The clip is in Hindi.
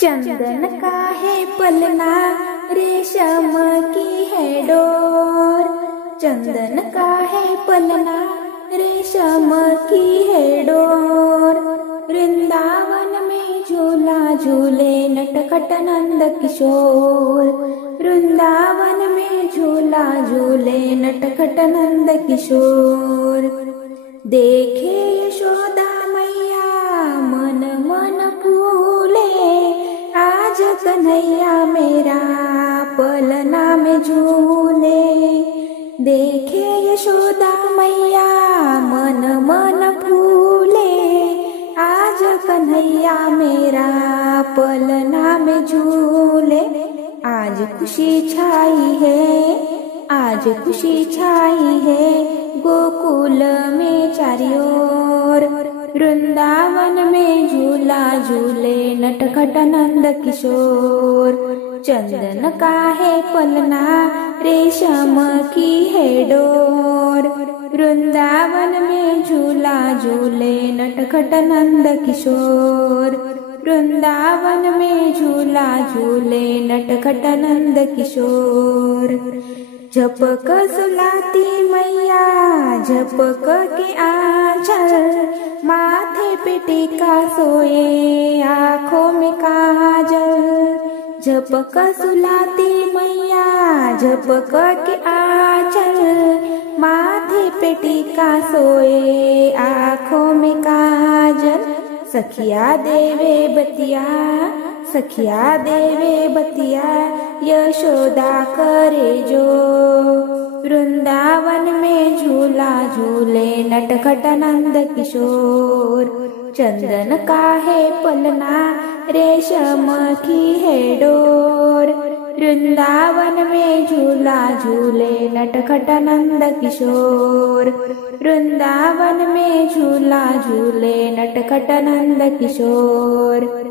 चंदन का है पलना, रेशम की है डोर। चंदन का है पलना, रेशम की है डोर। वृंदावन में झूला झूले नटखट नंद किशोर। वृंदावन में झूला झूले नटखट नंद किशोर। देखे यशोदा मैया मन मन फूले, आज कन्हैया मेरा पलना में झूले। देखे यशोदा मैया मन मन फूले, आज कन्हैया मेरा पलना में झूले। आज खुशी छाई है, आज खुशी छाई है गोकुल में चारियोर। वृंदावन में झूला झूले नटखट नंद किशोर। चंदन का है पलना, रेशम की है डोर। वृंदावन में झूला झूले नटखट नंद किशोर। वृंदावन में झूला झूले नटखट नंद किशोर। झपक सुलाती मैया झपक के आंचल, माथे पे टीका सोए आँखों में काजल। झपक सुलाती मैया झपक के आंचल, माथे पे टीका सोए आँखों में काजल। सखिया देवे बतिया, सखिया देवे बतिया, यशोदा करे जो। वृंदावन में झूला झूले नटखट नंद किशोर। चंदन का है पलना, रेशम की है डोर। वृंदावन में झूला झूले नटखट नंद किशोर। वृंदावन में झूला झूले नटखट नंद किशोर।